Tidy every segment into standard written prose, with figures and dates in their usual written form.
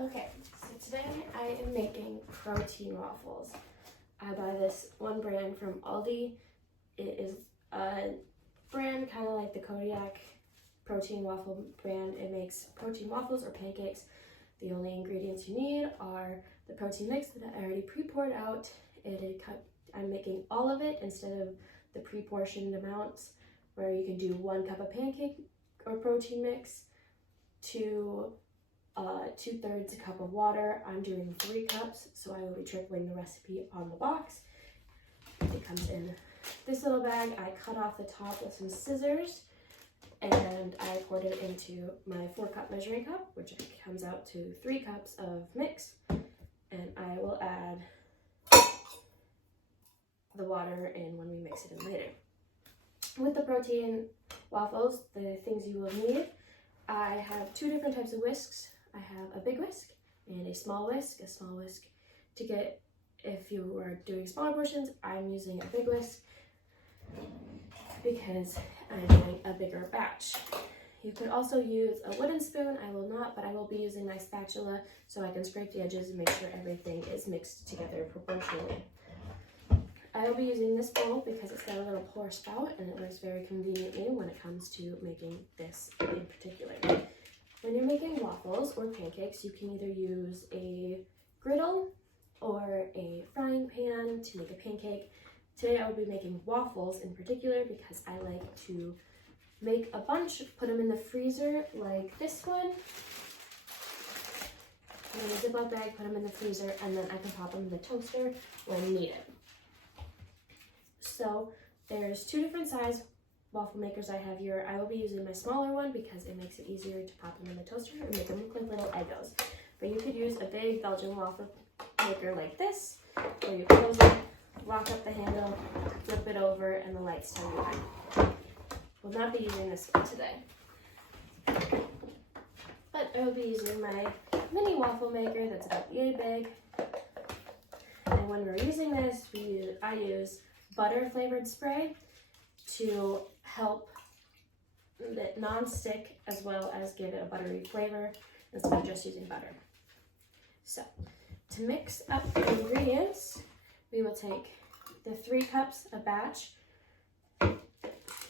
Okay, so today I am making protein waffles. I buy this one brand from Aldi. It is a brand kind of like the Kodiak protein waffle brand. It makes protein waffles or pancakes. The only ingredients you need are the protein mix that I already pre-poured out. I'm making all of it instead of the pre-portioned amounts where you can do 1 cup of pancake or protein mix to 2/3 cup of water. I'm doing 3 cups, so I will be tripling the recipe on the box. It comes in this little bag. I cut off the top with some scissors and I poured it into my 4-cup measuring cup, which comes out to 3 cups of mix. And I will add the water in when we mix it in later. With the protein waffles, the things you will need, I have 2 different types of whisks. I have a big whisk and a small whisk. To get, if you are doing smaller portions, I'm using a big whisk because I'm doing a bigger batch. You could also use a wooden spoon. I will not, but I will be using my spatula so I can scrape the edges and make sure everything is mixed together proportionally. I will be using this bowl because it's got a little pour spout and it works very conveniently when it comes to making this in particular. When you're making waffles or pancakes, you can either use a griddle or a frying pan to make a pancake. Today I will be making waffles in particular because I like to make a bunch, put them in the freezer like this one. And in a Ziploc bag, put them in the freezer, and then I can pop them in the toaster when needed. So there's 2 different size waffle makers I have here. I will be using my smaller one because it makes it easier to pop them in the toaster and make them look like little Eggos. But you could use a big Belgian waffle maker like this, where you close it, lock up the handle, flip it over, and the lights turn on. Will not be using this one today. But I will be using my mini waffle maker that's about yay big. And when we're using this, I use butter flavored spray to help it non-stick as well as give it a buttery flavor instead of just using butter. So to mix up the ingredients, we will take the 3 cups a batch,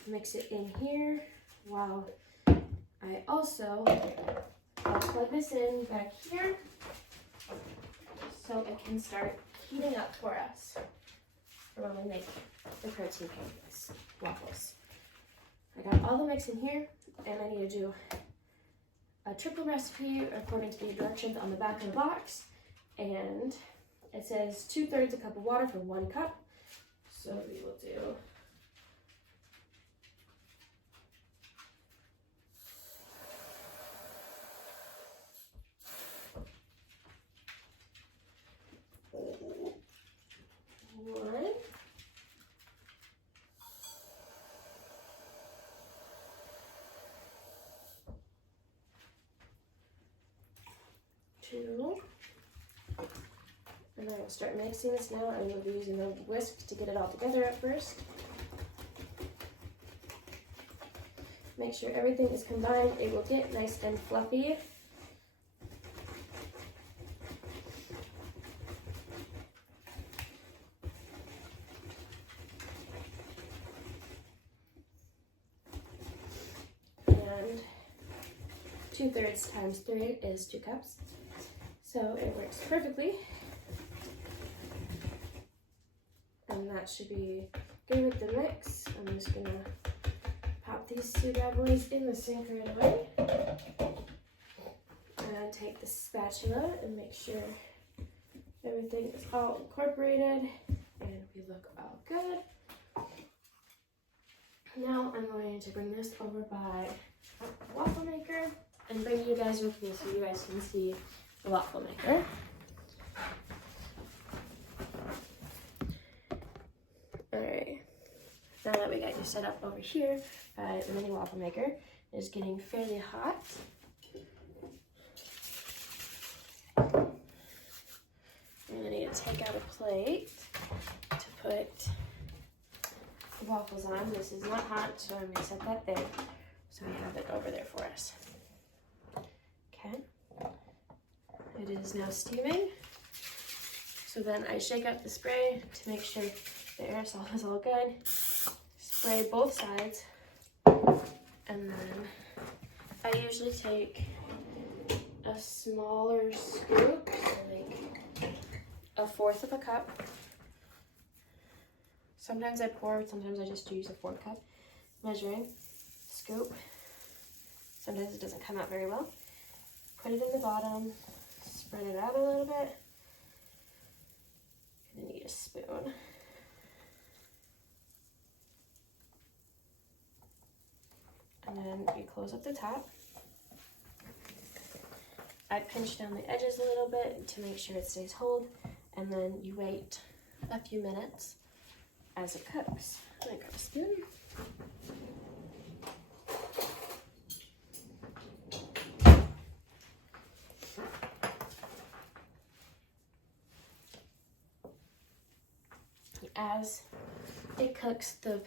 mix it in here while I also plug this in back here so it can start heating up for us for when we make the protein pancakes, waffles. I got all the mix in here, and I need to do a triple recipe according to the directions on the back of the box. And it says 2/3 cup of water for 1 cup. So we will do 1, 2, and then I will start mixing this now. I will be using a whisk to get it all together at first. Make sure everything is combined. It will get nice and fluffy. And 2/3 times 3 is 2 cups. So it works perfectly. And that should be good with the mix. I'm just gonna pop these 2 bad boys in the sink right away. And take the spatula and make sure everything is all incorporated and we look all good. Now I'm going to bring this over by the waffle maker and bring you guys with me so you guys can see the waffle maker. Alright, now that we got you set up over here, the mini waffle maker is getting fairly hot. I'm gonna need to take out a plate to put the waffles on. This is not hot, so I'm gonna set that there so we have it over there for us. Okay. It is now steaming. So then I shake up the spray to make sure the aerosol is all good. Spray both sides. And then I usually take a smaller scoop, so like a 1/4 of a cup. Sometimes I pour, sometimes I just use a 4 cup measuring scoop. Sometimes it doesn't come out very well. Put it in the bottom, spread it out a little bit, and then you need a spoon. And then you close up the top. I pinch down the edges a little bit to make sure it stays hold, and then you wait a few minutes as it cooks. I'm gonna grab a spoon. As it cooks, the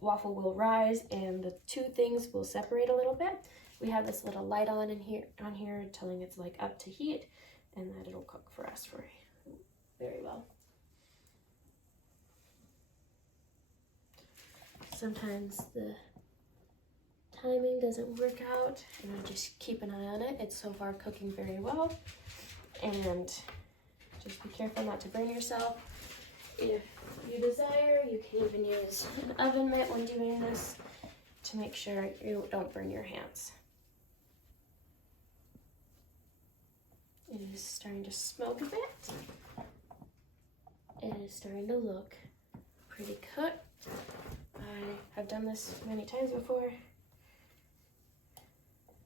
waffle will rise and the two things will separate a little bit. We have this little light on here telling it's like up to heat, and that it'll cook for us very well. Sometimes the timing doesn't work out, and I just keep an eye on it. It's so far cooking very well, and just be careful not to burn yourself. If you desire, you can even use an oven mitt when doing this to make sure you don't burn your hands. It is starting to smoke a bit. It is starting to look pretty cooked. I have done this many times before.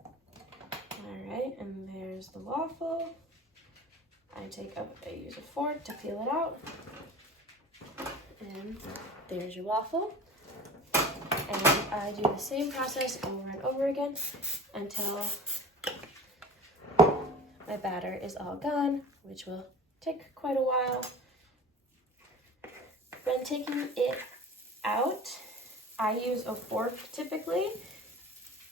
Alright, and there's the waffle. I use a fork to peel it out. And there's your waffle. And I do the same process over and over again until my batter is all gone, which will take quite a while. When taking it out, I use a fork typically,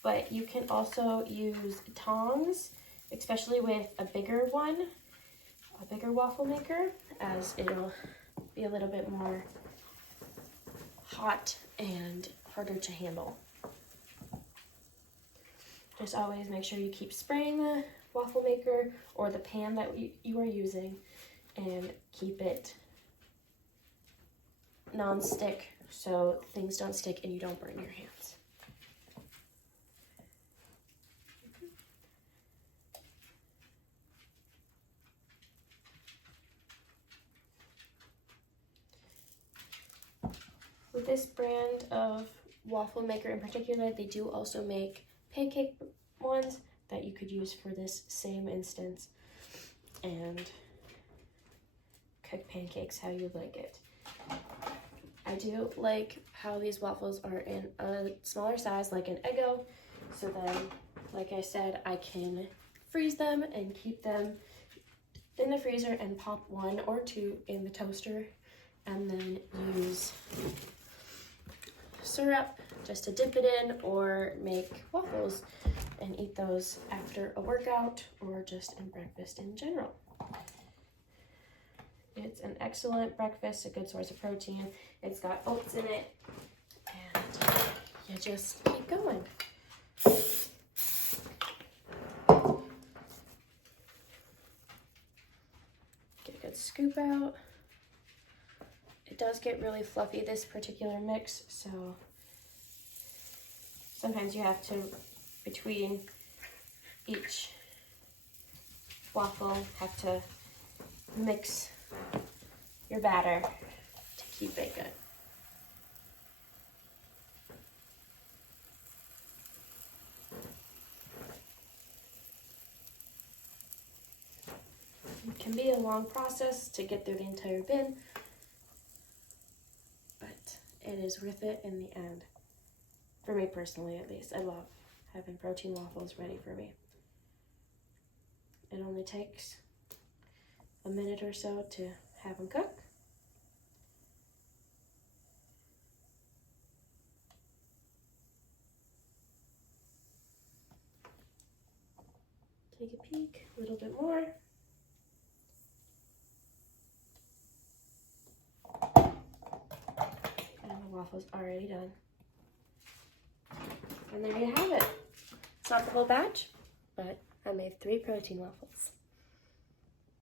but you can also use tongs, especially with a bigger one, a bigger waffle maker, as it'll be a little bit more hot and harder to handle. Just always make sure you keep spraying the waffle maker or the pan that you are using, and keep it non-stick so things don't stick and you don't burn your hands. With this brand of waffle maker in particular, they do also make pancake ones that you could use for this same instance and cook pancakes how you like it. I do like how these waffles are in a smaller size, like an Eggo, so then, like I said, I can freeze them and keep them in the freezer and pop 1 or 2 in the toaster, and then use syrup just to dip it in, or make waffles and eat those after a workout or just in breakfast in general. It's an excellent breakfast, a good source of protein. It's got oats in it, and you just keep going. Get a good scoop out. It does get really fluffy, this particular mix, so sometimes you have to, between each waffle, have to mix your batter to keep it good. It can be a long process to get through the entire bin, but it is worth it in the end. For me personally, at least. I love having protein waffles ready for me. It only takes a minute or so to have them cook. Take a peek, a little bit more. waffles already done. And there you have it. It's not the whole batch, but I made 3 protein waffles.